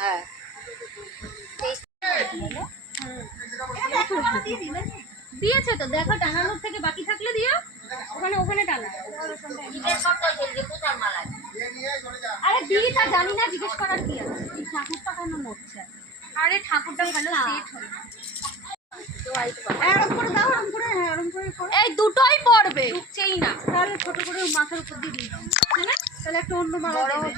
হ্যাঁ দিয়েছে তো, দেখো টানানোর থেকে বাকি থাকলে দিও, ওখানে ওখানে টানা। আরে দিদি তা জানি না, জিজ্ঞেস করার কি আছে? এই ঠাকুরটা কেন নড়ছে? আরে ঠাকুরটা ভালো সেট হয়। এই দুটোই পড়বে, ঢুকছেই না। তাহলে ছোট করে মাথার উপর দিয়ে দিই, তাহলে একটা অন্য মালা দেবে।